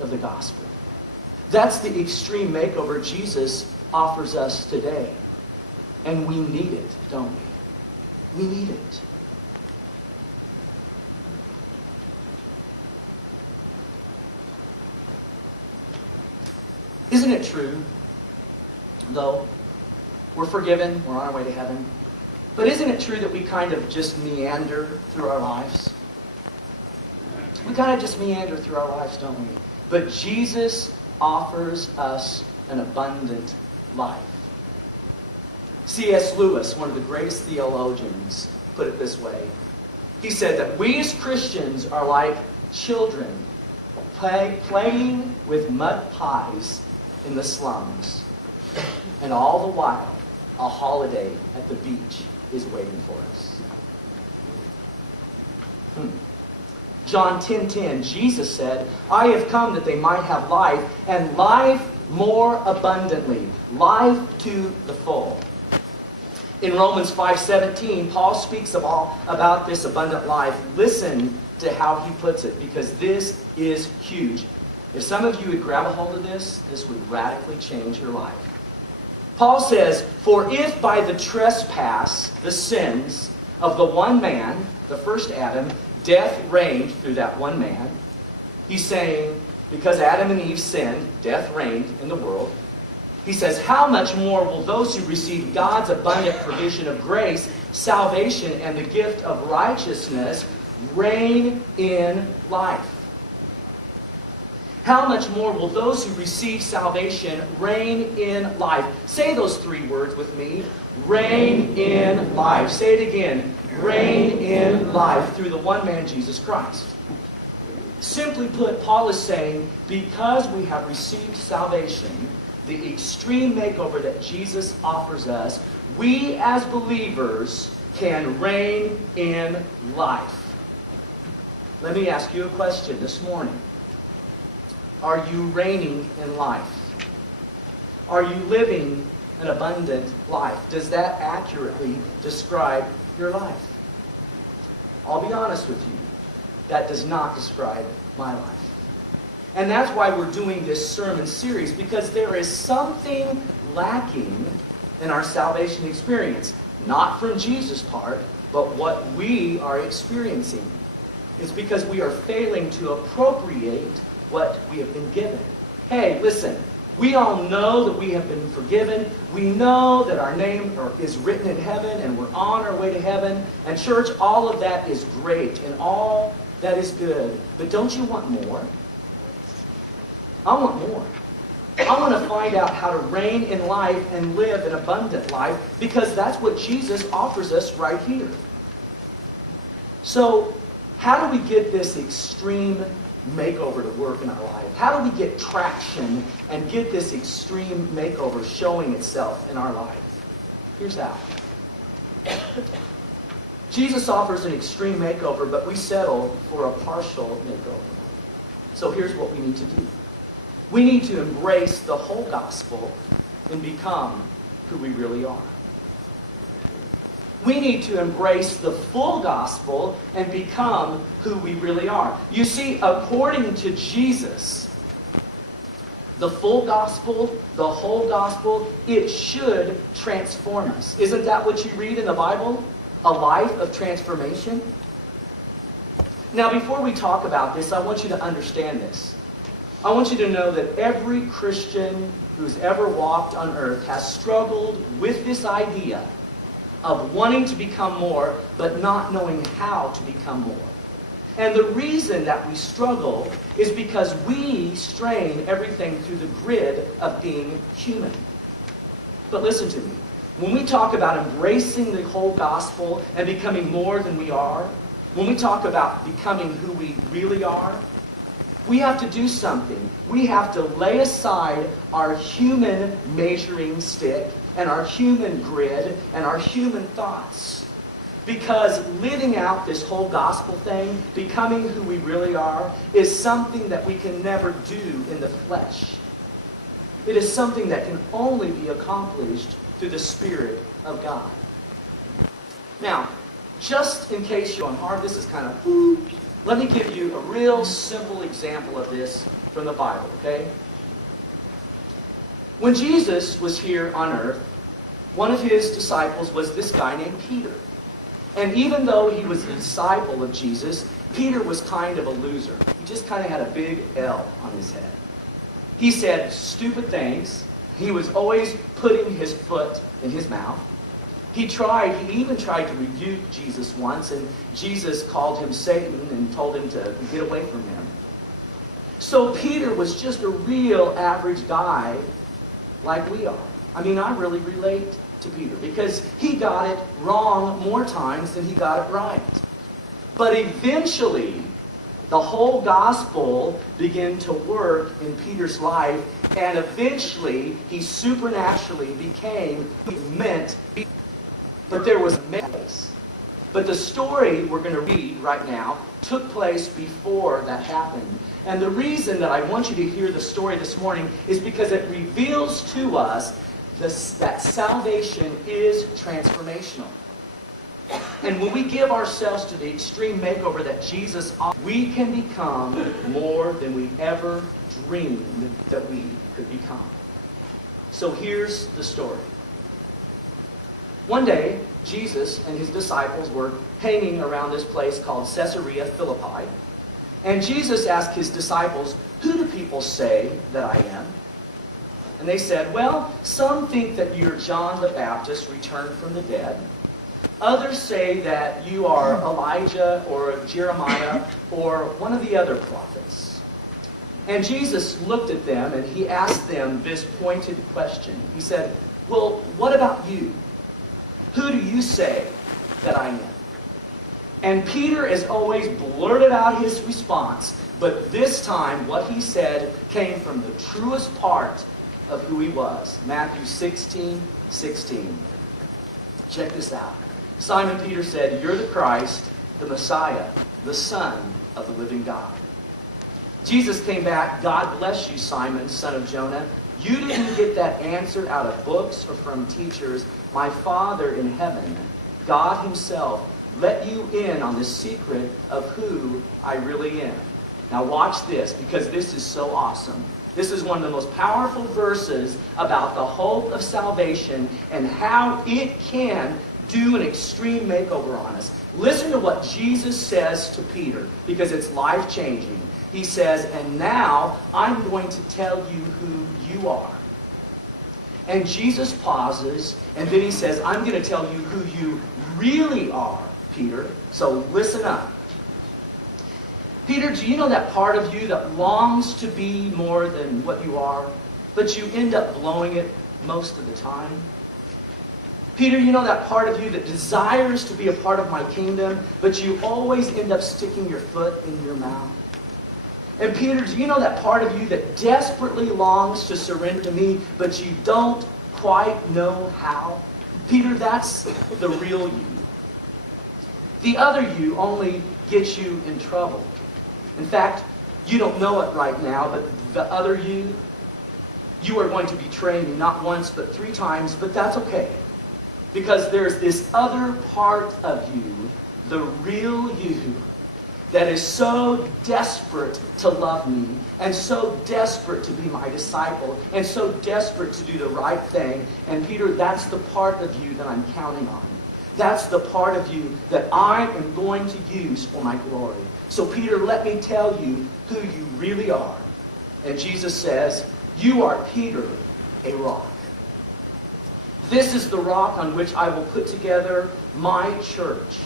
of the gospel. That's the extreme makeover Jesus offers us today. And we need it, don't we? We need it. Isn't it true, though? We're forgiven, we're on our way to heaven. But isn't it true that we kind of just meander through our lives? We kind of just meander through our lives, don't we? But Jesus offers us an abundant life. C.S. Lewis, one of the greatest theologians, put it this way. He said that we as Christians are like children playing with mud pies in the slums. And all the while, a holiday at the beach is waiting for us. John 10:10, Jesus said, I have come that they might have life, and life more abundantly. Life to the full. In Romans 5:17, Paul speaks about this abundant life. Listen to how he puts it, because this is huge. If some of you would grab a hold of this, this would radically change your life. Paul says, for if by the trespass, the sins of the one man, the first Adam, death reigned through that one man. He's saying, because Adam and Eve sinned, death reigned in the world. He says, how much more will those who receive God's abundant provision of grace, salvation, and the gift of righteousness reign in life? How much more will those who receive salvation reign in life? Say those three words with me. Reign in life. Say it again. Reign in life through the one man, Jesus Christ. Simply put, Paul is saying, because we have received salvation, the extreme makeover that Jesus offers us, we as believers can reign in life. Let me ask you a question this morning. Are you reigning in life? Are you living an abundant life? Does that accurately describe your life? I'll be honest with you. That does not describe my life. And that's why we're doing this sermon series, because there is something lacking in our salvation experience. Not from Jesus' part, but what we are experiencing. It's because we are failing to appropriate what we have been given. Hey, listen, we all know that we have been forgiven. We know that our name is written in heaven and we're on our way to heaven. And church, all of that is great and all that is good. But don't you want more? I want more. I want to find out how to reign in life and live an abundant life, because that's what Jesus offers us right here. So, how do we get this extreme makeover to work in our life? How do we get traction and get this extreme makeover showing itself in our life? Here's how. Jesus offers an extreme makeover, but we settle for a partial makeover. So here's what we need to do. We need to embrace the whole gospel and become who we really are. We need to embrace the full gospel and become who we really are. You see, according to Jesus, the full gospel, the whole gospel, it should transform us. Isn't that what you read in the Bible? A life of transformation? Now, before we talk about this, I want you to understand this. I want you to know that every Christian who's ever walked on earth has struggled with this idea of wanting to become more, but not knowing how to become more. And the reason that we struggle is because we strain everything through the grid of being human. But listen to me. When we talk about embracing the whole gospel and becoming more than we are, when we talk about becoming who we really are, we have to do something. We have to lay aside our human measuring stick and our human grid and our human thoughts. Because living out this whole gospel thing, becoming who we really are, is something that we can never do in the flesh. It is something that can only be accomplished through the Spirit of God. Now, just in case you're on hard, this is kind of, let me give you a real simple example of this from the Bible, okay? When Jesus was here on earth, one of his disciples was this guy named Peter. And even though he was a disciple of Jesus, Peter was kind of a loser. He just kind of had a big L on his head. He said stupid things. He was always putting his foot in his mouth. He even tried to rebuke Jesus once, and Jesus called him Satan and told him to get away from him. So Peter was just a real average guy like we are. I mean, I really relate to Peter because he got it wrong more times than he got it right. But eventually, the whole gospel began to work in Peter's life, and eventually he supernaturally became meant. But there was a mess. But the story we're going to read right now took place before that happened. And the reason that I want you to hear the story this morning is because it reveals to us that salvation is transformational. And when we give ourselves to the extreme makeover that Jesus offers, we can become more than we ever dreamed that we could become. So here's the story. One day, Jesus and his disciples were hanging around this place called Caesarea Philippi. And Jesus asked his disciples, "Who do people say that I am?" And they said, "Well, some think that you're John the Baptist returned from the dead. Others say that you are Elijah or Jeremiah or one of the other prophets." And Jesus looked at them and he asked them this pointed question. He said, "Well, what about you? Who do you say that I am?" And Peter, as always, blurted out his response. But this time, what he said came from the truest part of who he was. Matthew 16:16. Check this out. Simon Peter said, "You're the Christ, the Messiah, the Son of the living God." Jesus came back, "God bless you, Simon, son of Jonah. You didn't get that answer out of books or from teachers. My Father in heaven, God himself, let you in on the secret of who I really am." Now watch this, because this is so awesome. This is one of the most powerful verses about the hope of salvation and how it can do an extreme makeover on us. Listen to what Jesus says to Peter, because it's life-changing. He says, "And now I'm going to tell you who you are." And Jesus pauses, and then he says, "I'm going to tell you who you really are, Peter. So listen up. Peter, do you know that part of you that longs to be more than what you are, but you end up blowing it most of the time? Peter, you know that part of you that desires to be a part of my kingdom, but you always end up sticking your foot in your mouth? And Peter, do you know that part of you that desperately longs to surrender to me, but you don't quite know how? Peter, that's the real you. The other you only gets you in trouble. In fact, you don't know it right now, but the other you are going to betray me not once but 3 times, but that's okay. Because there's this other part of you, the real you, that is so desperate to love me, and so desperate to be my disciple, and so desperate to do the right thing. And Peter, that's the part of you that I'm counting on. That's the part of you that I am going to use for my glory. So Peter, let me tell you who you really are. And Jesus says, "You are Peter, a rock. This is the rock on which I will put together my church.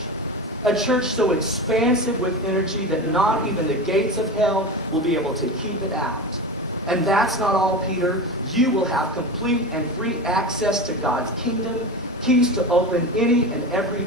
A church so expansive with energy that not even the gates of hell will be able to keep it out. And that's not all, Peter. You will have complete and free access to God's kingdom, keys to open any and every